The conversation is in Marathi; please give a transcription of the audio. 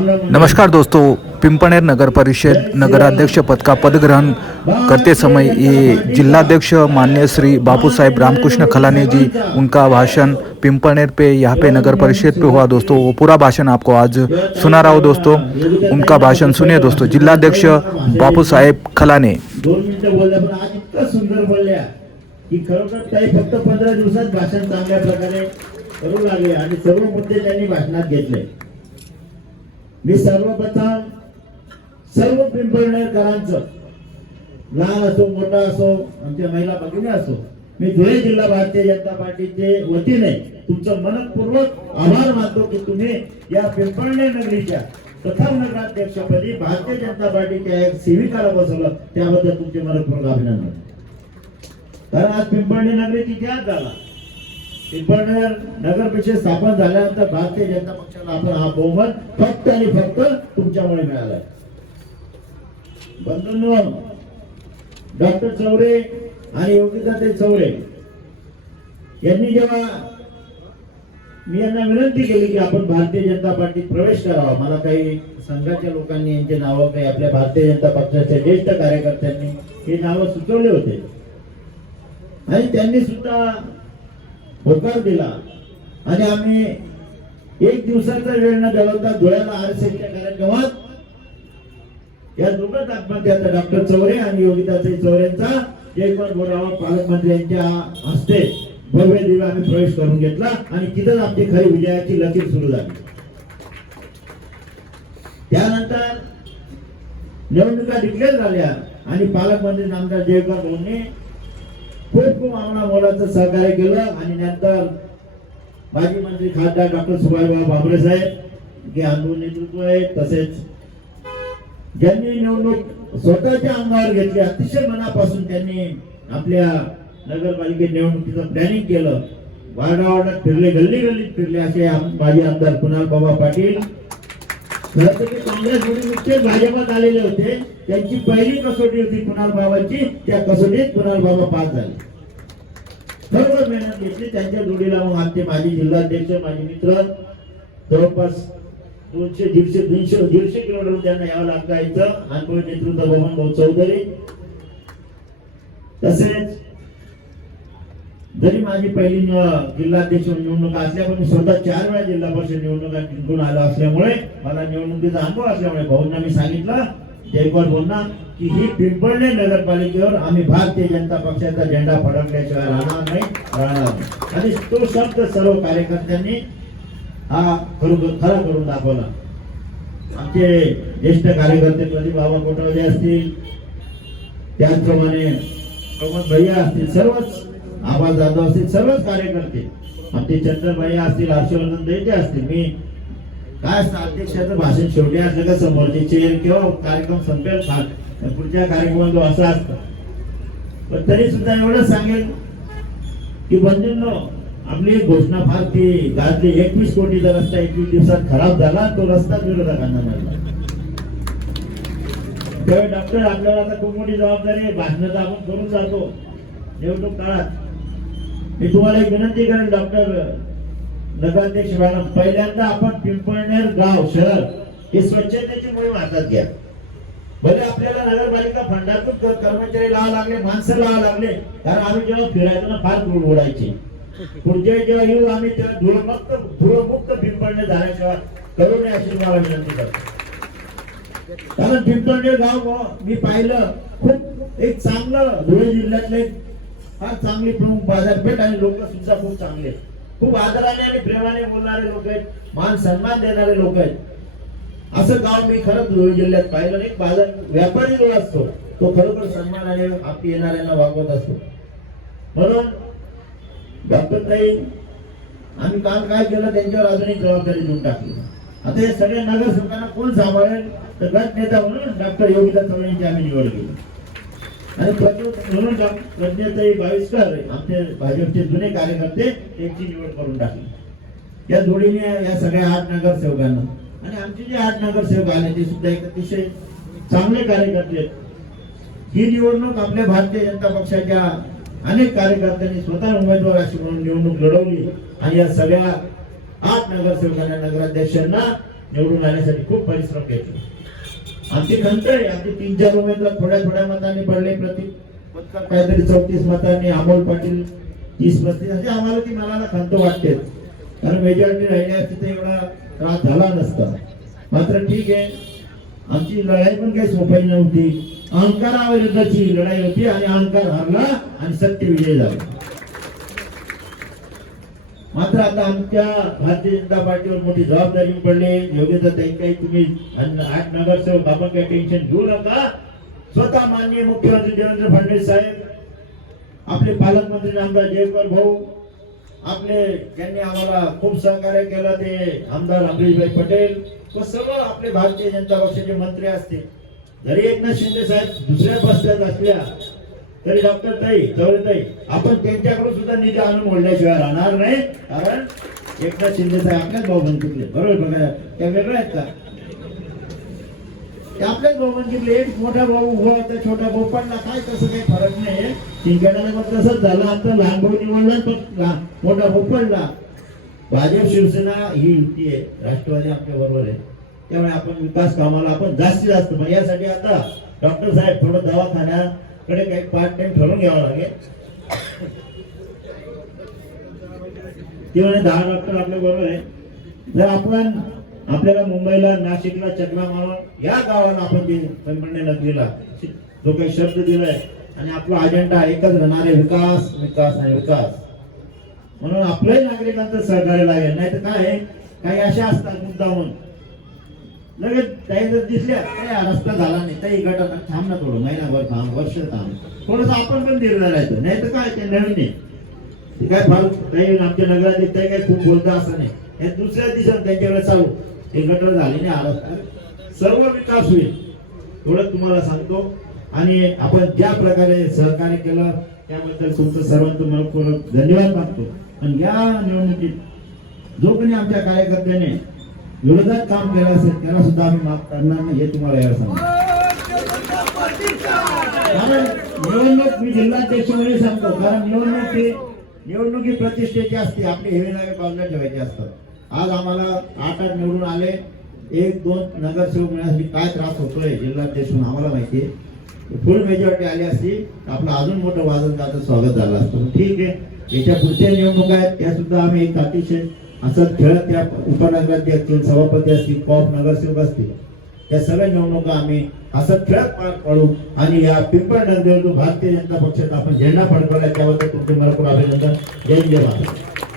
नमस्कार दोस्तों पिंपणेर नगर परिषद नगराध्यक्ष पद का पद ग्रहण करते समय ये जिलाध्यक्ष माननीय श्री बापू साहेब रामकृष्ण खलाने जी उनका भाषण पिंपणेर पे यहाँ पे नगर परिषद पे हुआ। दोस्तों वो पूरा भाषण आपको आज सुना रहा हूँ दोस्तों। उनका भाषण सुनिए दोस्तों जिलाध्यक्ष बापू साहेब खलाने। दोन मिनिटं बोलल्या पण आज इतकं सुंदर बोलल्या की खरोखर ताई फक्त पंधरा दिवसात भाषण चांगल्या प्रकारे करू लागले आणि सर्व मुद्दे त्यांनी भाषणात घेतले. मी सर्वप्रथम सर्व पिंपळनेरकरांचं लहान असो मोठा असो आमच्या महिला भगिनी असो मी धुळे जिल्हा भारतीय जनता पार्टीचे वतीने तुमचं मनपूर्वक आभार मानतो की तुम्ही या पिंपळनेर नगरीच्या प्रथम नगराध्यक्षपदी भारतीय जनता पार्टीच्या एक सेविकाला बसवलं. त्याबद्दल तुमचे मनपूर्वक अभिनंदन. कारण आज पिंपळनेर नगरीत इतिहास झाला. पिंपळनेर नगर परिषद स्थापन झाल्यानंतर भारतीय जनता पक्षाला आपण हा बहुमत फक्त आणि फक्त तुमच्यामुळे मिळालाय. बंधूंनो डॉक्टर चौरे आणि योगिताते चौरे यांनी जेव्हा मी यांना विनंती केली की आपण भारतीय जनता पार्टीत प्रवेश करावा. मला काही संघाच्या लोकांनी यांचे नावं काही आपल्या भारतीय जनता पक्षाच्या ज्येष्ठ कार्यकर्त्यांनी हे नावं सुचवले होते. आणि त्यांनी सुद्धा होकार दिला. आणि आम्ही एक दिवसाचा वेळ न घालवता धुळ्याला आरसीच्या कार्यक्रमात या दोघं आत्महत्या डॉक्टर चौरे आणि योगिताचे चौऱ्यांचा जयकुमार बोरावा पालकमंत्री यांच्या हस्ते भव्य दिव्य आम्ही प्रवेश करून घेतला आणि तिथंच आमची खरी विजयाची लकीर सुरू झाली. त्यानंतर निवडणुका डिक्लेअर झाल्या आणि पालकमंत्री नामदार जयकुमार भाऊंनी खूप खूप आम्हाला मोलाचं सहकार्य केलं आणि नंतर माजी मंत्री खासदार डॉक्टर सुभाषबाब भाबरे साहेब हे आंदोलन नेतृत्व आहे तसेच ज्यांनी निवडणूक स्वतःच्या अंगावर घेतली अतिशय मनापासून त्यांनी आपल्या नगरपालिकेत निवडणुकीचं प्लॅनिंग केलं. वार्डावार्डात फिरले गल्ली गल्लीत फिरले असे माजी आमदार कुणाल बाबा पाटील काँग्रेस मध्ये नुकतेच भाजपात आलेले होते. त्यांची पहिली कसोटी होती कुणाल बाबांची त्या कसोटीत कुणाल बाबा पास झाले बरोबर मेहनत घेतली त्यांच्या जोडीला मग आमचे माजी जिल्हाध्यक्ष माझे मित्र जवळपास दोनशे दीडशे दोनशे दीडशे किलोमीटर त्यांना यावं लागायचं आणि नेतृत्व भवन भाऊ चौधरी तसेच जरी माझी पहिली जिल्हाध्यक्ष निवडणूक असल्या पण स्वतः चार वेळा जिल्हा परिषद निवडणुका जिंकून आलो असल्यामुळे मला निवडणुकीचा अनुभव असल्यामुळे भाऊंना मी सांगितलं जयकवाड भाऊंना की ही पिंपळणे नगरपालिकेवर आम्ही भारतीय जनता पक्षाचा झेंडा फडकल्याशिवाय राहणार नाही राहणार आणि तो शब्द सर्व कार्यकर्त्यांनी हा खरोखर खरा करून दाखवला. आमचे ज्येष्ठ कार्यकर्ते प्रदीप बाबा कोटवले असतील त्याचप्रमाणे प्रमोद भैया असतील सर्वच आवाज जाधव असतील सर्वच कार्यकर्ते. आमचे चंद्रभाई असतील हर्षवर्धन दैते असतील मी काय असतं अध्यक्षाचं भाषण शेवटी असलं का समोरचे चेअर किंवा कार्यक्रम संपेल पुढच्या कार्यक्रमात असं असतं. पण तरी सुद्धा एवढं सांगेल की बंधूंनो आपली एक घोषणा फार ती गाजली एकवीस कोटीचा रस्ता एकवीस दिवसात खराब झाला तो रस्ताच विरोधकांना मिळाला. त्यावेळी डॉक्टर आपल्याला आता खूप मोठी जबाबदारी आहे. भाषणाचा आपण करून जातो. निवडणूक काळात. मी तुम्हाला एक विनंती करेन डॉक्टर नगराध्यक्ष मॅडम पहिल्यांदा आपण पिंपळनेर गाव शहर हे स्वच्छतेची मोहीम हातात घ्या. भले आपल्याला नगरपालिका फंडातून कर्मचारी लावा लागले माणसं लावा लागले कारण आम्ही जेव्हा फिरायचो ना फार धूळ उडायची. पुढच्या जेव्हा येऊ आम्ही तेव्हा धुळमुक्त धुळमुक्त पिंपळणे झाल्याशिवाय करू नये अशी मला विनंती करतो. कारण पिंपळनेर गाव मी पाहिलं खूप एक चांगलं धुळे जिल्ह्यातले फार चांगली प्रमुख बाजारपेठ आणि लोक सुद्धा खूप चांगले आहेत. खूप आदराने आणि प्रेमाने बोलणारे लोक आहेत. मान सन्मान देणारे लोक आहेत. असं गाव मी खरंच धुळे जिल्ह्यात पाहिलं नाही. बाजार व्यापारी जो असतो तो खरोखर सन्मानाने आपली येणाऱ्यांना वागवत असतो. म्हणून डॉक्टर ताई आम्ही काम काय केलं? त्यांच्यावर अजूनही जबाबदारी देऊन टाकली. आता हे सगळ्या नगरसेवकांना कोण सांभाळेल? तर गट नेता म्हणून डॉक्टर योगिता चव्हाणांची आम्ही निवड केली. आणि प्रज्ञ- म्हणून प्रज्ञाताई बावीसकर आमचे भाजपचे जुने कार्यकर्ते त्यांची निवड करून टाकली. या जोडीने या सगळ्या आठ नगरसेवकांना आणि आमचे जे आठ नगरसेवक आले ते सुद्धा एक अतिशय चांगले कार्यकर्ते आहेत. ही निवडणूक आपल्या भारतीय जनता पक्षाच्या अनेक कार्यकर्त्यांनी स्वतः उमेदवार अशी म्हणून निवडणूक लढवली. आणि या सगळ्या आठ नगरसेवकांना नगराध्यक्षांना निवडून आणण्यासाठी खूप परिश्रम घेतले. आमची खंत आहे आमचे तीन चार उमेदवार थोड्या थोड्या मतांनी पडले प्रति काहीतरी चौतीस मतांनी अमोल पाटील तीस पस्तीस असे आम्हाला ती मला खंत वाटते. कारण मेजॉरिटी राहिली असती तर एवढा त्रास झाला नसता. मात्र ठीक आहे आमची लढाई पण काही सोपाई नव्हती. अहंकाराविरुद्धची लढाई होती आणि अहंकार हारला आणि सत्य विजय झाला. मात्र आता आमच्या भारतीय जनता पार्टीवर मोठी जबाबदारी पडली. योग्यता ताई काही तुम्ही आठ नगरसेवक आपण काही टेन्शन घेऊ नका. स्वतः माननीय मुख्यमंत्री देवेंद्र फडणवीस साहेब आपले पालकमंत्री आमदार जयकर भाऊ आपले ज्यांनी आम्हाला खूप सहकार्य केलं ते आमदार अमरीशभाई पटेल व सर्व आपले भारतीय जनता पक्षाचे मंत्री असतील. जरी एकनाथ शिंदे साहेब दुसऱ्या पस्त्यात असल्या तरी डॉक्टर ताई ताई आपण त्यांच्याकडून सुद्धा निधी आणून मोडल्याशिवाय राहणार नाही. कारण एकनाथ शिंदे साहेब आपल्याच भाऊबंदीतले बरोबर बघा त्या वेगळ्या आहेत का? ते आपल्याच भाऊबंदीतले एक मोठा भाऊ उभा होता छोटा भाऊ पडला. काय तसं काही फरक नाही शिंकेडाला मग तसंच झालं आता लहान भाऊ निवडला पण मोठा भाऊ पडला. भाजप शिवसेना ही युती आहे. राष्ट्रवादी आपल्या बरोबर आहे. त्यामुळे आपण विकास कामाला आपण जास्तीत जास्त मग यासाठी आता डॉक्टर साहेब थोडं कडे काही पार्ट टाइम ठरवून घ्यावं लागेल. ती म्हणे दहा डॉक्टर आपल्या बरोबर आहे जर आपण आपल्याला मुंबईला नाशिकला चकला मारून या गावाला आपण जे संपण्य नगरीला. जो काही शब्द दिलाय आणि आपला अजेंडा एकच राहणार आहे विकास विकास आणि विकास. म्हणून आपल्याही नागरिकांचं सहकार्य लागेल. नाही तर काय आहे, काही अशा असतात मुद्दामून. लगेच त्या जर दिसल्या काय रस्ता झाला नाही काही गटात थांब ना थोडं महिनाभर थांब वर्ष थांब. थोडस आपण पण निर्णय धरायचं नाही तर काय ते नवीन आहे. ते काय फार काही आमच्या नगरात येत काही खूप बोलतं असं नाही. हे दुसऱ्या दिवसात त्यांच्याकडे चालू हे गटर झाले नाही आला सर्व विकास होईल. एवढं तुम्हाला सांगतो. आणि आपण ज्या प्रकारे सहकार्य केलं त्याबद्दल तुमचं सर्वांचं मनपूर्वक धन्यवाद मागतो आणि या निवडणुकीत जो कोणी आमच्या कार्यकर्त्याने विरोधात काम केलं असेल त्याला सुद्धा आम्ही माफ करणार नाही हे तुम्हाला यायला सांगतो. कारण निवडणूक मी जिल्हाध्यक्ष म्हणून सांगतो कारण निवडणूक ही निवडणूक ही प्रतिष्ठेची असते आपले हेवे नावे बाजूला ठेवायचे असतात. आज आम्हाला आठ आठ निवडून आले एक दोन नगरसेवक मिळण्यासाठी काय त्रास होतोय जिल्हाध्यक्ष म्हणून आम्हाला माहिती आहे. फुल मेजॉरिटी आली असती आपलं अजून मोठं वादनदाचं स्वागत झालं असतं. ठीक आहे. याच्या पुढच्या निवडणुका आहेत त्या सुद्धा आम्ही एक अतिशय असं खेळत त्या उपनगराध्यक्ष असतील सभापती असतील कॉप नगरसेवक असतील या सगळ्या निवडणुका आम्ही असं खेळत पार पाडू आणि या पिंपळ नगरीवर जो भारतीय जनता पक्षाचा आपण झेंडा फडकवला त्याबद्दल तुमचे भरपूर अभिनंदन. जय जय महाराज